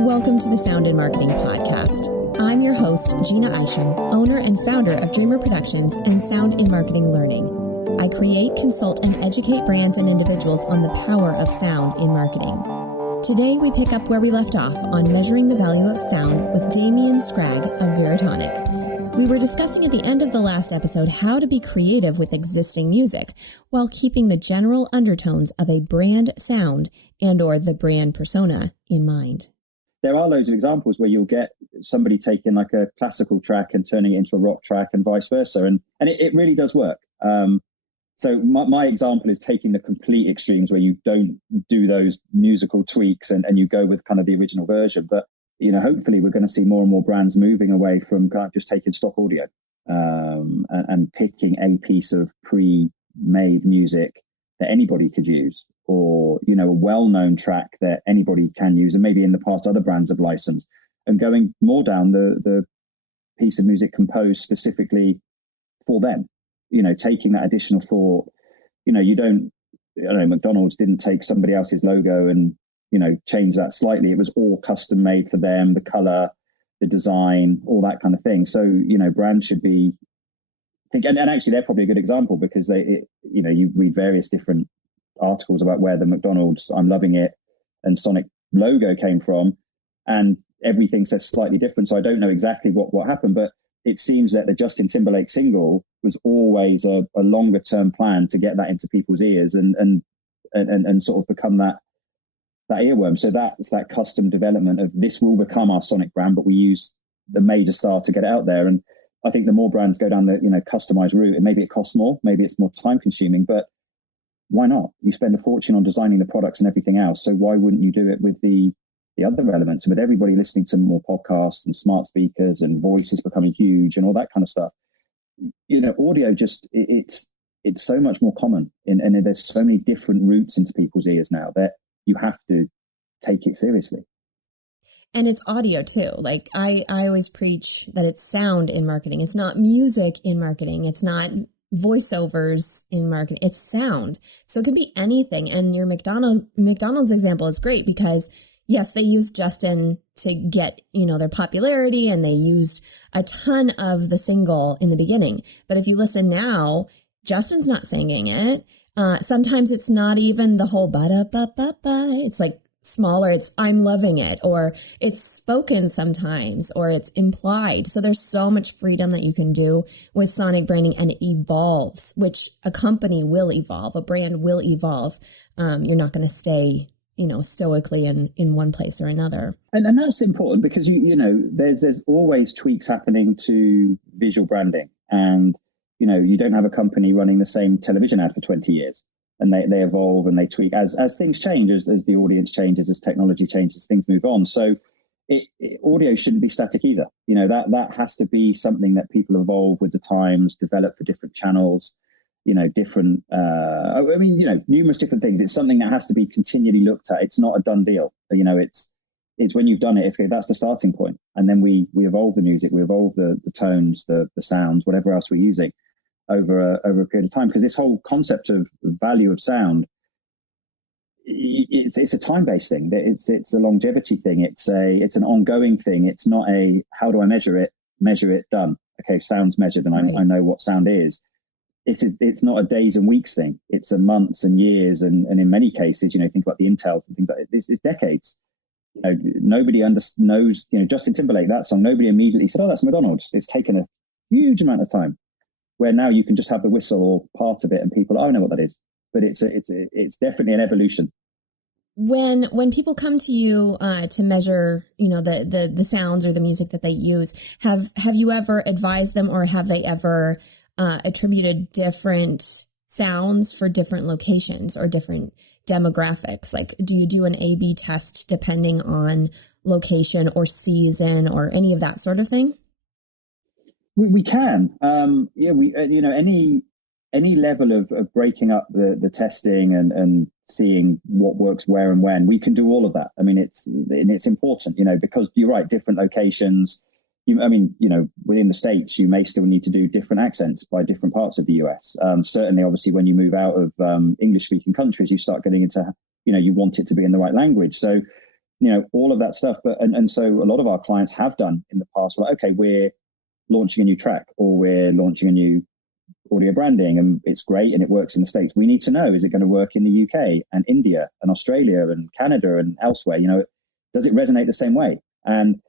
Welcome to the Sound in Marketing Podcast. I'm your host, Gina Isham, owner and founder of Dreamer Productions and Sound in Marketing Learning. I create, consult, and educate brands and individuals on the power of sound in marketing. Today, we pick up where we left off on measuring the value of sound with Damien Scragg of Veritonic. We were discussing at the end of the last episode how to be creative with existing music while keeping the general undertones of a brand sound and/or the brand persona in mind. There are loads of examples where you'll get somebody taking like a classical track and turning it into a rock track and vice versa. And it really does work. So my example is taking the complete extremes where you don't do those musical tweaks and you go with kind of the original version. But, you know, hopefully we're going to see more and more brands moving away from kind of just taking stock audio and picking a piece of pre-made music that anybody could use, or, you know, a well-known track that anybody can use, and maybe in the past other brands have licensed, and going more down the piece of music composed specifically for them, you know, taking that additional thought. You know, I don't know, McDonald's didn't take somebody else's logo and, you know, change that slightly. It was all custom made for them, the color, the design, all that kind of thing. So, you know, brands should be and actually they're probably a good example because you read various different articles about where the McDonald's I'm loving it and Sonic logo came from, and everything says slightly different. So I don't know exactly what happened, but it seems that the Justin Timberlake single was always a longer term plan to get that into people's ears and sort of become that earworm. So that's that custom development of this will become our Sonic brand, but we use the major star to get it out there. And I think the more brands go down the, you know, customized route, and maybe it costs more, maybe it's more time consuming, but why not? You spend a fortune on designing the products and everything else. So why wouldn't you do it with the other elements? And with everybody listening to more podcasts and smart speakers and voices becoming huge and all that kind of stuff, you know, audio just, it's so much more common. And there's so many different routes into people's ears now that you have to take it seriously. And it's audio too. Like I always preach that it's sound in marketing. It's not music in marketing. It's not voiceovers in marketing. It's sound. So it could be anything. And your McDonald's example is great because yes, they used Justin to get, you know, their popularity, and they used a ton of the single in the beginning. But if you listen now, Justin's not singing it. Sometimes it's not even the whole ba-da-ba-ba-ba. It's like smaller. It's I'm loving it, or it's spoken sometimes, or it's implied. So there's so much freedom that you can do with sonic branding, and it evolves, which a company will evolve, a brand will evolve. You're not going to stay, you know, stoically in one place or another. And that's important because you know there's always tweaks happening to visual branding, and you know you don't have a company running the same television ad for 20 years. And they evolve and they tweak as things change, as the audience changes, as technology changes, things move on. So audio shouldn't be static either. You know, that has to be something that people evolve with the times, develop for different channels, you know, different, you know, numerous different things. It's something that has to be continually looked at. It's not a done deal. You know, it's when you've done it, that's the starting point. And then we evolve the music, we evolve the tones, the sounds, whatever else we're using over a period of time, because this whole concept of value of sound, it's a time-based thing. It's a longevity thing. It's an ongoing thing. It's not a how do I measure it, done. Okay, sound's measured, and I know what sound is. It's not a days and weeks thing. It's a months and years, and in many cases, you know, think about the Intels and things like this. It's decades. You know, nobody knows. You know, Justin Timberlake, that song. Nobody immediately said, "Oh, that's McDonald's." It's taken a huge amount of time. Where now you can just have the whistle or part of it, and people, I know what that is. But it's definitely an evolution. When people come to you to measure, you know, the sounds or the music that they use, have you ever advised them, or have they ever attributed different sounds for different locations or different demographics? Like, do you do an A/B test depending on location or season or any of that sort of thing? We can, we you know, any level of breaking up the testing and seeing what works where and when, we can do all of that. I mean, it's important, you know, because you're right, different locations. Within the States, you may still need to do different accents by different parts of the US. Certainly, obviously, when you move out of English speaking countries, you start getting into, you know, you want it to be in the right language. So all of that stuff. And so a lot of our clients have done in the past, like, okay, we're launching a new track or we're launching a new audio branding and it's great and it works in the States. We need to know, is it going to work in the UK and India and Australia and Canada and elsewhere? Does it resonate the same way? And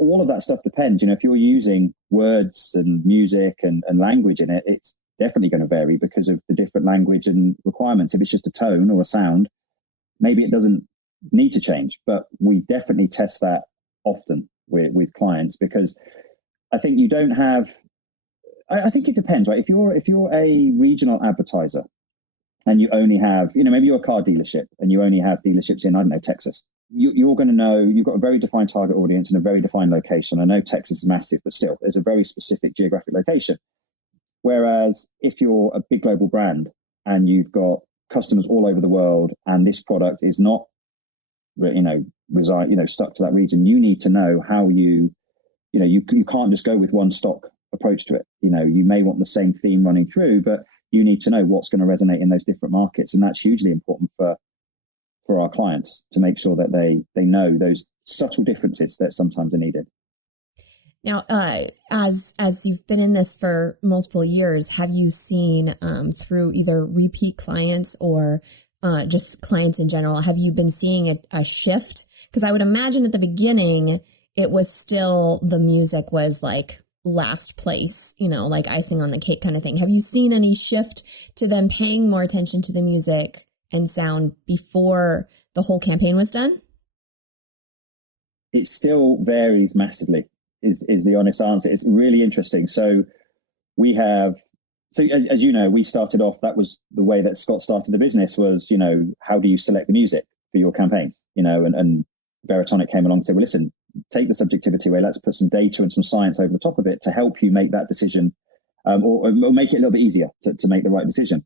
all of that stuff depends. If you're using words and music and language in it, it's definitely going to vary because of the different language and requirements. If it's just a tone or a sound, maybe it doesn't need to change, but we definitely test that often with clients, because I think you don't have, I think it depends, right? If you're a regional advertiser and you only have, maybe you're a car dealership and you only have dealerships in, I don't know, Texas, you're going to know you've got a very defined target audience and a very defined location. I know Texas is massive, but still, there's a very specific geographic location. Whereas if you're a big global brand and you've got customers all over the world and this product is not, stuck to that region, you need to know how you can't just go with one stock approach to it. You may want the same theme running through, but you need to know what's going to resonate in those different markets. And that's hugely important for our clients to make sure that they know those subtle differences that sometimes are needed. Now, as you've been in this for multiple years, have you seen through either repeat clients or just clients in general, have you been seeing a shift? Because I would imagine at the beginning, it was still, the music was like last place, like icing on the cake kind of thing. Have you seen any shift to them paying more attention to the music and sound before the whole campaign was done? It still varies massively, is the honest answer. It's really interesting. So as you know, we started off, that was the way that Scott started the business was, how do you select the music for your campaigns? And Veritonic came along and said, well, listen, take the subjectivity away. Let's put some data and some science over the top of it to help you make that decision, or make it a little bit easier to make the right decision.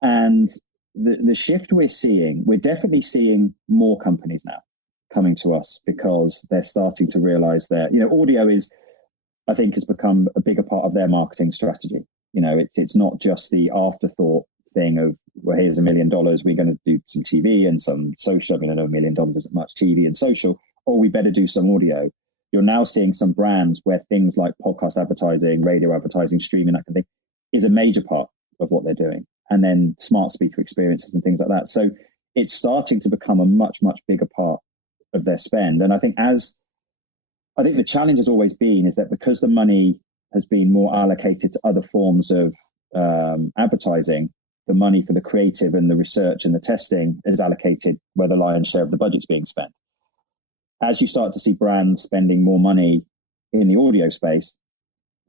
And the shift we're definitely seeing more companies now coming to us because they're starting to realize that, audio has become a bigger part of their marketing strategy. It's not just the afterthought thing of, well, here's $1 million, we're going to do some TV and some social. I know $1 million isn't much, TV and social, or we better do some audio. You're now seeing some brands where things like podcast advertising, radio advertising, streaming, that kind of thing is a major part of what they're doing. And then smart speaker experiences and things like that. So it's starting to become a much, much bigger part of their spend. And I think the challenge has always been is that because the money has been more allocated to other forms of advertising, the money for the creative and the research and the testing is allocated where the lion's share of the budget's being spent. As you start to see brands spending more money in the audio space,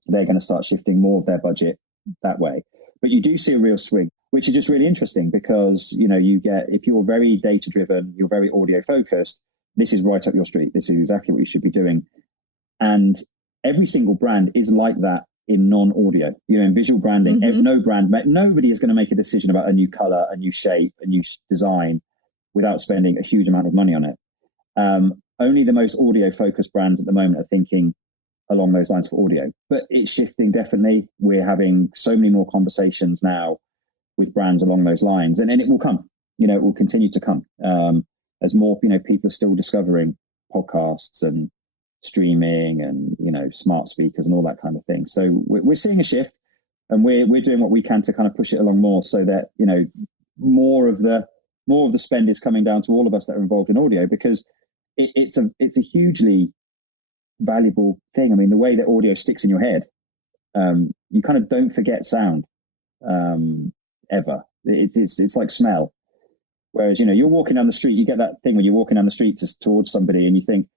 they're going to start shifting more of their budget that way. But you do see a real swing, which is just really interesting because, if you're very data driven, you're very audio focused, this is right up your street. This is exactly what you should be doing. And every single brand is like that in non-audio, in visual branding. Mm-hmm. Nobody is going to make a decision about a new color, a new shape, a new design without spending a huge amount of money on it. Only the most audio focused brands at the moment are thinking along those lines for audio, but it's shifting. Definitely. We're having so many more conversations now with brands along those lines, and it will come, it will continue to come, as more, people are still discovering podcasts and streaming and, smart speakers and all that kind of thing. So we're seeing a shift, and we're doing what we can to kind of push it along more so that, more of the spend is coming down to all of us that are involved in audio, because it's a hugely valuable thing. I mean, the way that audio sticks in your head, you kind of don't forget sound, ever. It's like smell. Whereas, you're walking down the street, you get that thing when you're walking down the street towards somebody and you think,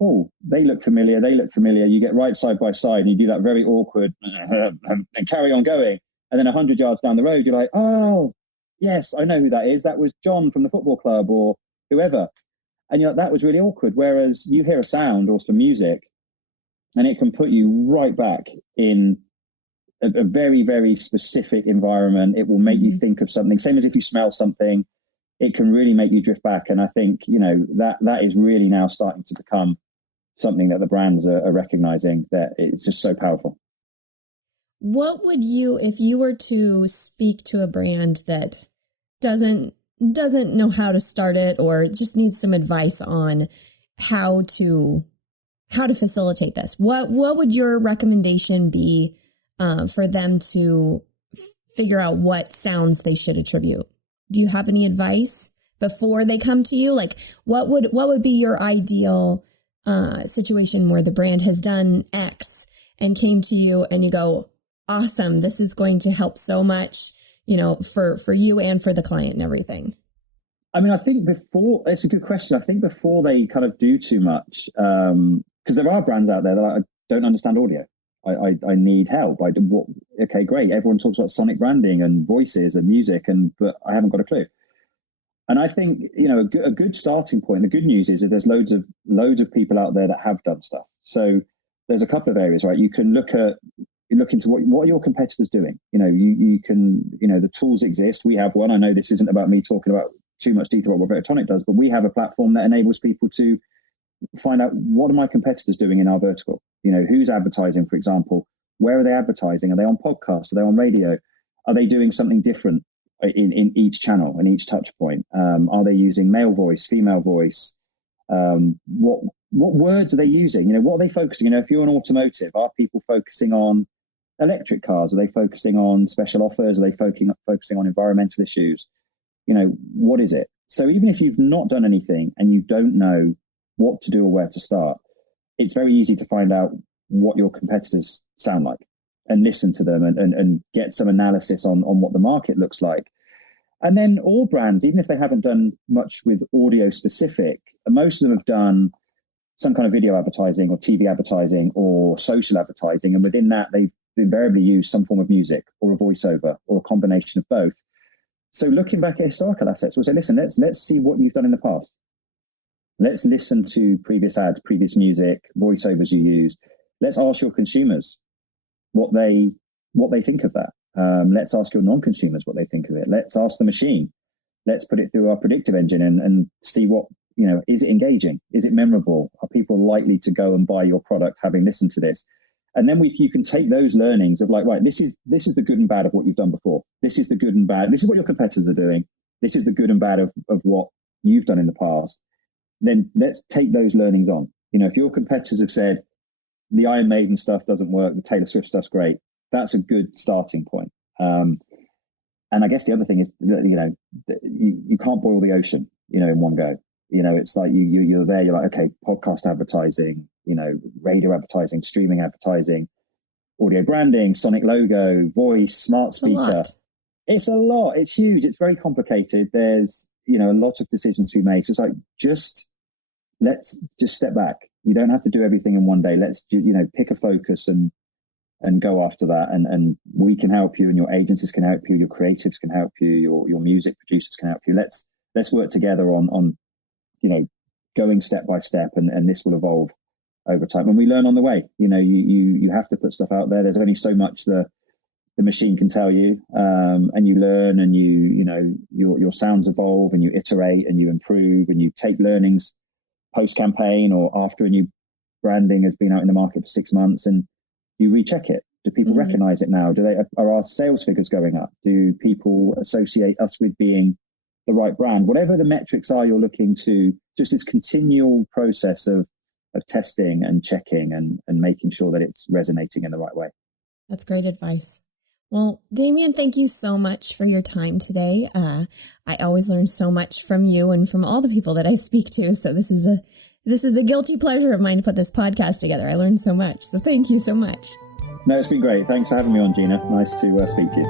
oh, they look familiar. You get right side by side and you do that very awkward and carry on going. And then 100 yards down the road, you're like, oh, yes, I know who that is. That was John from the football club or whoever. And you're like, that was really awkward. Whereas you hear a sound or some music and it can put you right back in a very, very specific environment. It will make you think of something. Same as if you smell something, it can really make you drift back. And I think, that is really now starting to become something that the brands are recognizing, that it's just so powerful. What would you, if you were to speak to a brand that doesn't doesn't know how to start it or just needs some advice on how to facilitate this, what would your recommendation be for them to figure out what sounds they should attribute? Do you have any advice before they come to you? Like, what would be your ideal situation where the brand has done X and came to you and you go, awesome, this is going to help so much, for you and for the client and everything? I mean, I think it's a good question. I think before they kind of do too much, because there are brands out there that I don't understand audio. I need help. Okay, great. Everyone talks about sonic branding and voices and music, but I haven't got a clue. And I think, a good starting point, the good news is that there's loads of people out there that have done stuff. So there's a couple of areas, right? You can look into what are your competitors doing? You can, the tools exist. We have one. I know this isn't about me talking about too much detail about what Veritonic does, but we have a platform that enables people to find out what are my competitors doing in our vertical. Who's advertising, for example? Where are they advertising? Are they on podcasts? Are they on radio? Are they doing something different in each channel and each touch point? Are they using male voice, female voice? What words are they using? What are they focusing? If you're an automotive, are people focusing on electric cars? Are they focusing on special offers? Are they focusing on environmental issues? What is it? So even if you've not done anything and you don't know what to do or where to start, it's very easy to find out what your competitors sound like and listen to them and get some analysis on what the market looks like. And then all brands, even if they haven't done much with audio specific, most of them have done some kind of video advertising or TV advertising or social advertising. And within that, they've invariably used some form of music or a voiceover or a combination of both. So looking back at historical assets, we'll say, listen, let's see what you've done in the past. Let's listen to previous ads, previous music, voiceovers you used. Let's ask your consumers what they think of that. Let's ask your non-consumers what they think of it. Let's ask the machine. Let's put it through our predictive engine and see what, is it engaging? Is it memorable? Are people likely to go and buy your product having listened to this? And then you can take those learnings of right, this is the good and bad of what you've done before. This is the good and bad. This is what your competitors are doing. This is the good and bad of what you've done in the past. Then let's take those learnings on. If your competitors have said the Iron Maiden stuff doesn't work, the Taylor Swift stuff's great, that's a good starting point. And I guess the other thing is that, you can't boil the ocean, in one go. It's like you're there, you're like, okay, podcast advertising, radio advertising, streaming advertising, audio branding, sonic logo, voice, smart speaker. It's a lot. It's huge. It's very complicated. There's, a lot of decisions to be made. So it's like, let's just step back. You don't have to do everything in one day. Let's, pick a focus and go after that. And we can help you, and your agencies can help you, your creatives can help you, your music producers can help you. Let's work together on going step by step, and this will evolve over time. And we learn on the way. You have to put stuff out there. There's only so much the machine can tell you, and you learn, and your sounds evolve, and you iterate, and you improve, and you take learnings post campaign or after a new branding has been out in the market for 6 months, and you recheck it. Do people recognize it now? Are our sales figures going up? Do people associate us with being the right brand? Whatever the metrics are you're looking to, just this continual process of testing and checking and making sure that it's resonating in the right way. That's great advice. Well, Damien, thank you so much for your time today. I always learn so much from you and from all the people that I speak to. So this is a guilty pleasure of mine to put this podcast together. I learned so much. So thank you so much. No, it's been great. Thanks for having me on, Gina. Nice to speak to you.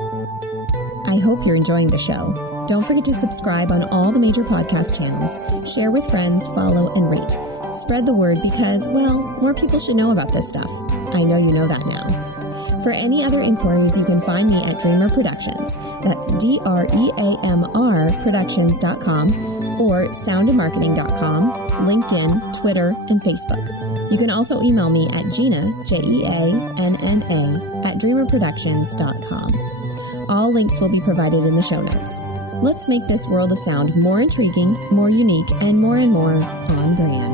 I hope you're enjoying the show. Don't forget to subscribe on all the major podcast channels, share with friends, follow, and rate. Spread the word because, more people should know about this stuff. I know you know that now. For any other inquiries, you can find me at Dreamer Productions. That's DREAMR Productions.com or soundandmarketing.com, LinkedIn, Twitter, and Facebook. You can also email me at Gina, Jeanna, at dreamerproductions.com. All links will be provided in the show notes. Let's make this world of sound more intriguing, more unique, and more on brand.